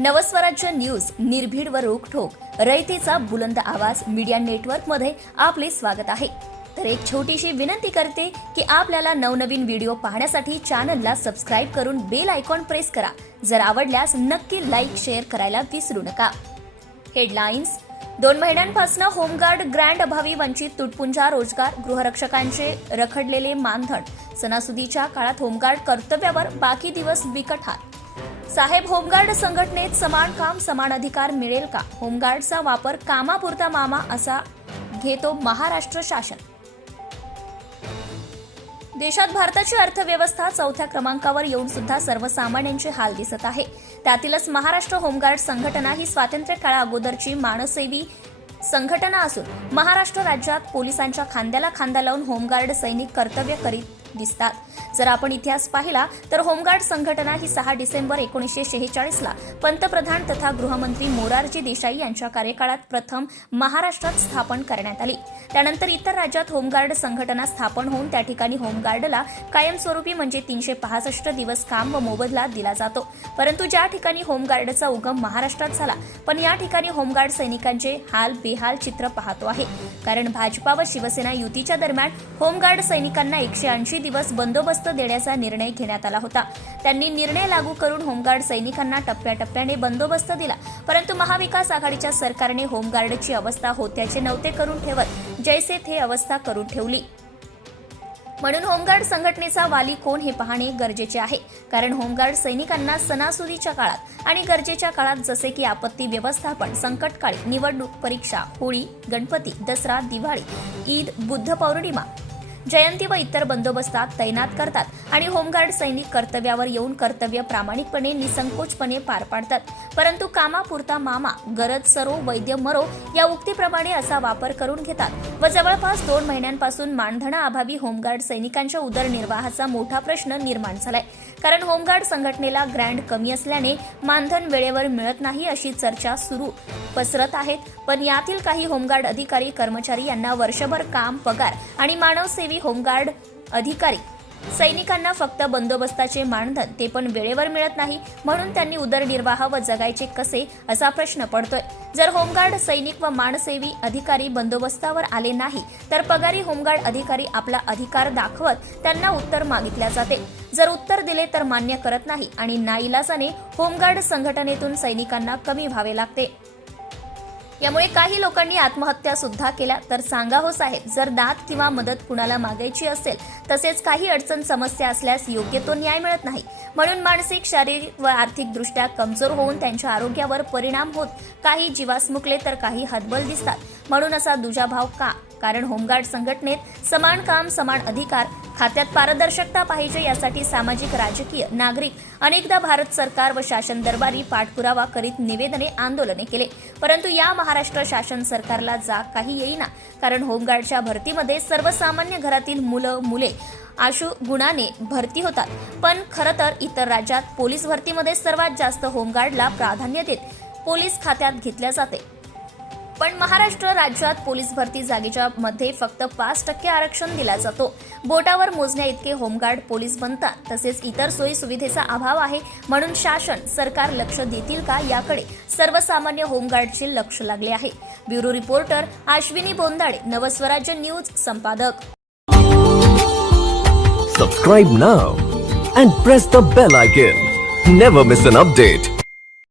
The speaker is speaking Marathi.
नवस्वराज्य न्यूज निर्भीड व रोखोक रयतेचा बुलंद आवाज मीडिया नेटवर्कमध्ये आपले स्वागत आहे. तर एक छोटीशी विनंती करते की आपल्याला नवनवीन व्हिडिओ पाहण्यासाठी चॅनलला सबस्क्राईब करून बेल आयकॉन प्रेस करा. जर आवडल्यास नक्की लाईक शेअर करायला विसरू नका. हेडलाईन्स. दोन महिन्यांपासून होमगार्ड ग्रँड अभावी वंचित तुटपुंजा रोजगार गृहरक्षकांचे रखडलेले मानधन. सणासुदीच्या काळात होमगार्ड कर्तव्यावर बाकी दिवस बिकट हात साहेब होमगार्ड संघटनेत समान काम समान अधिकार मिळेल का? होमगार्डचा वापर कामापुरता मामा असा घेतो महाराष्ट्र शासन. देशात भारताची अर्थव्यवस्था चौथ्या क्रमांकावर येऊन सुद्धा सर्वसामान्यांचे हाल दिसत आहे. त्यातीलच महाराष्ट्र होमगार्ड संघटना ही स्वातंत्र्य काळा अगोदरची मानसेवी संघटना असून महाराष्ट्र राज्यात पोलिसांच्या खांद्याला खांदा लावून होमगार्ड सैनिक कर्तव्य करीत दिसतात. जर आपण इतिहास पाहिला तर होमगार्ड संघटना ही सहा डिसेंबर एकोणीसशे शेहेचाळीसला पंतप्रधान तथा गृहमंत्री मोरारजी देसाई यांच्या कार्यकाळात प्रथम महाराष्ट्रात स्थापन करण्यात आली. त्यानंतर इतर राज्यात होमगार्ड संघटना स्थापन होऊन त्या ठिकाणी होमगार्डला कायमस्वरूपी म्हणजे तीनशे पासष्ट दिवस काम व मोबदला दिला जातो. परंतु ज्या ठिकाणी होमगार्डचा उगम महाराष्ट्रात झाला पण या ठिकाणी होमगार्ड सैनिकांचे हाल बेहाल चित्र पाहतो आहे. कारण भाजपा व शिवसेना युतीच्या दरम्यान होमगार्ड सैनिकांना एकशे ऐंशी दिवस बंदोबस्त जास्त देण्याचा निर्णय घेण्यात आला होता. त्यांनी निर्णय लागू करून होमगार्ड सैनिकांना टप्प्याटप्प्याने बंदोबस्त दिला. परंतु महाविकास आघाडीच्या सरकारने होमगार्डची अवस्था होत्याचे नव्हते करून ठेवत जैसे थे अवस्था करून ठेवली. म्हणून होमगार्ड संघटनेचा वाली कोण हे पाहणे गरजेचे आहे. कारण होमगार्ड सैनिकांना सणासुदीच्या काळात आणि गरजेच्या काळात जसे की आपत्ती व्यवस्थापन संकटकाळी निवडणूक परीक्षा होळी गणपती दसरा दिवाळी ईद बुद्ध पौर्णिमा जयंती व इतर बंदोबस्तात तैनात करतात आणि होमगार्ड सैनिक कर्तव्यावर येऊन कर्तव्य प्रामाणिकपणे निसंकोचपणे पार पाडतात. परंतु कामापुरता मामा गरज सरो वैद्य मरो या उक्तीप्रमाणे असा वापर करून घेतात व जवळपास दोन महिन्यांपासून मानधना अभावी होमगार्ड सैनिकांच्या उदरनिर्वाहाचा मोठा प्रश्न निर्माण झालाय. कारण होमगार्ड संघटनेला ग्रँड कमी असल्याने मानधन वेळेवर मिळत नाही अशी चर्चा सुरू पसरत आहेत. पण यातील काही होमगार्ड अधिकारी कर्मचारी यांना वर्षभर काम पगार आणि नेव्ही होमगार्ड अधिकारी. सैनिकांना फक्त बंदोबस्ताचे मानधन ते पण वेळेवर मिळत नाही म्हणून त्यांनी उदरनिर्वाह व जगायचे कसे असा प्रश्न पडतोय. जर होमगार्ड सैनिक व मानसेवी अधिकारी बंदोबस्तावर आले नाही तर पगारी होमगार्ड अधिकारी आपला अधिकार दाखवत त्यांना उत्तर मागितल्या जाते. जर उत्तर दिले तर मान्य करत नाही आणि नाईलाजाने होमगार्ड संघटनेतून सैनिकांना कमी व्हावे लागते. यामुळे काही लोकांनी आत्महत्या सुद्धा केल्या. तर सांगा हो साहेब जर दात किंवा मदत कुणाला मागायची असेल तसेच काही अडचण समस्या असल्यास योग्य तो न्याय मिळत नाही. म्हणून मानसिक शारीरिक व आर्थिकदृष्ट्या कमजोर होऊन त्यांच्या आरोग्यावर परिणाम होत काही जीवास मुकले तर काही हतबल दिसतात. म्हणून असा दुजाभाव का? कारण होमगार्ड संघटनेत समान काम समान अधिकार खात्यात पारदर्शकता पाहिजे यासाठी सामाजिक राजकीय नागरिक अनेकदा भारत सरकार व शासन दरबारी पाठपुरावा करीत निवेदने आंदोलने केले. परंतु या महाराष्ट्र शासन सरकारला जाग काही येईना. कारण होमगार्डच्या भरतीमध्ये सर्वसामान्य घरातील मुलं मुले आशु गुणाने भरती होतात. पण खरं तर इतर राज्यात पोलीस भरतीमध्ये सर्वात जास्त होमगार्डला प्राधान्य देत पोलीस खात्यात घेतल्या जाते. पण महाराष्ट्र राज्यात पोलीस भरती जागेच्या मध्ये फक्त पाच टक्के आरक्षण दिला जातो बोटावर मोजण्या इतके होमगार्ड पोलीस बनतात तसेच इतर सोयी सुविधेचा अभाव आहे म्हणून शासन सरकार लक्ष देतील का याकडे सर्वसामान्य होमगार्डचे लक्ष लागले आहे bureau reporter Ashwini Bondade Navswarajya news संपादक Subscribe now and press the bell icon. Never miss an update.